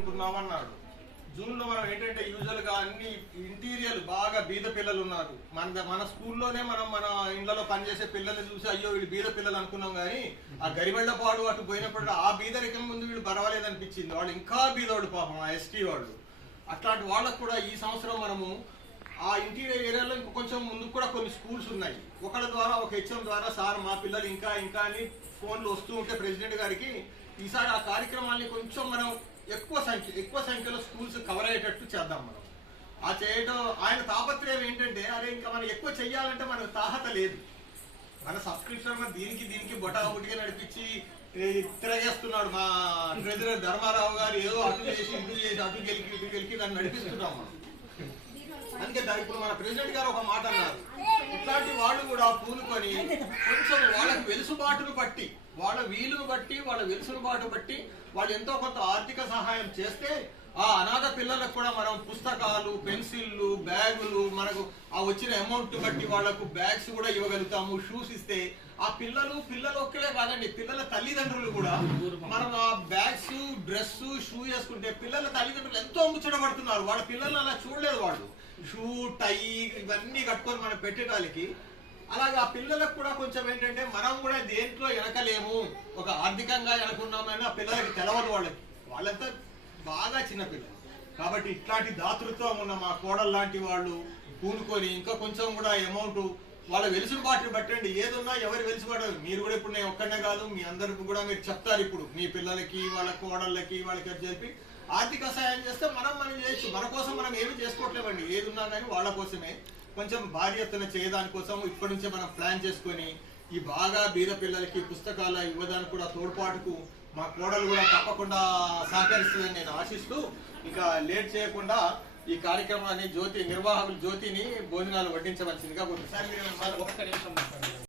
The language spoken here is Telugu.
చేసుకుంటున్నాం అన్నాడు. జూన్ లో మనం ఏంటంటే యూజువల్ గా అన్ని ఇంటీరియర్ బాగా బీద పిల్లలు ఉన్నారు. మన స్కూల్లోనే మనం మన ఇండ్లలో పనిచేసే పిల్లల్ని చూసి అయ్యో వీళ్ళు బీద పిల్లలు అనుకున్నాం, కానీ ఆ గరిబెళ్లపాడు అటు పోయినప్పుడు ఆ బీదరికం ముందు వీళ్ళు పర్వాలేదు అనిపించింది. వాళ్ళు ఇంకా బీదోడు పాపం ఆ ఎస్టీ వాళ్ళు. అట్లాంటి వాళ్ళకు కూడా ఈ సంవత్సరం మనము ఆ ఇంటీరియర్ ఏరియాలో ఇంకో కొంచెం ముందు కూడా కొన్ని స్కూల్స్ ఉన్నాయి. ఒకళ్ళ ద్వారా ఒక హెచ్ఎం ద్వారా సార్ మా పిల్లలు ఇంకా ఇంకా అని ఫోన్లు వస్తూ ఉంటే ప్రెసిడెంట్ గారికి ఈసారి ఆ కార్యక్రమాన్ని కొంచెం మనం ఎక్కువ సంఖ్యలో స్కూల్స్ కవర్ అయ్యేటట్టు చేద్దాం. మనం ఆ చేయడం ఆయన తాపత్రయం ఏంటంటే అరే ఇంకా మనం ఎక్కువ చెయ్యాలంటే మనకు తాహత లేదు. మన సబ్స్క్రిప్షన్ దీనికి బొటాబుటిగా నడిపించి తిరగేస్తున్నాడు మా ప్రెసిడెంట్ ధర్మారావు గారు. ఏదో అటు చేసి అటు గెలికి దాన్ని నడిపిస్తున్నాం మనం. అందుకే ఇప్పుడు మన ప్రెసిడెంట్ గారు ఒక మాట అన్నారు, ఇట్లాంటి వాళ్ళు కూడా పూనుకొని కొంచెం వాళ్ళకి వెలుసుబాటును బట్టి వాళ్ళ వీలును బట్టి వాళ్ళ వెలుసుబాటు బట్టి వాళ్ళు ఎంతో కొంత ఆర్థిక సహాయం చేస్తే ఆ అనాథ పిల్లలకు కూడా మనం పుస్తకాలు, పెన్సిళ్ళు, బ్యాగులు మనకు ఆ వచ్చిన అమౌంట్ బట్టి వాళ్ళకు బ్యాగ్స్ కూడా ఇవ్వగలుగుతాము. షూస్ ఇస్తే ఆ పిల్లలు ఒక్కడే కాదండి, పిల్లల తల్లిదండ్రులు కూడా మనం ఆ బ్యాగ్స్, డ్రెస్, షూ వేసుకుంటే పిల్లల తల్లిదండ్రులు ఎంతో ముచ్చటపడుతున్నారు. వాళ్ళ పిల్లల్ని అలా చూడలేదు. వాళ్ళు షూ, టై ఇవన్నీ కట్టుకొని మనం పెట్టడానికి. అలాగే ఆ పిల్లలకు కూడా కొంచెం ఏంటంటే మనం కూడా దేంట్లో వెనకలేము, ఒక ఆర్థికంగా వెనకున్నామని ఆ పిల్లలకి తెలవదు. వాళ్ళంతా బాగా చిన్నపిల్లలు కాబట్టి ఇట్లాంటి దాతృత్వం ఉన్న మా కోడలు లాంటి వాళ్ళు పూనుకొని ఇంకా కొంచెం కూడా అమౌంట్ వాళ్ళ వెలుసుబాటుని బట్టండి. ఏదున్నా ఎవరు వెలుసుబాటు మీరు కూడా ఇప్పుడు నేను ఒక్కనే కాదు మీ అందరికి కూడా మీరు చెప్తారు. ఇప్పుడు మీ పిల్లలకి వాళ్ళ కోడళ్ళకి వాళ్ళకి చెప్పి ఆర్థిక సహాయం చేస్తే మనం చేయొచ్చు. మన కోసం మనం ఏమి చేసుకోవట్లేమండి. ఏది ఉన్నా కానీ వాళ్ళ కోసమే కొంచెం భారీ ఎత్తున చేయడానికోసం ఇప్పటి నుంచే మనం ప్లాన్ చేసుకొని ఈ బాగా బీద పిల్లలకి పుస్తకాలు ఇవ్వడానికి కూడా తోడ్పాటుకు మా కోడలు కూడా తప్పకుండా సహకరిస్తుందని నేను ఆశిస్తూ ఇక లేట్ చేయకుండా ఈ కార్యక్రమాన్ని నిర్వాహకులు జ్యోతిని భోజనాలు వడ్డించవలసిందిగా ఒకసారి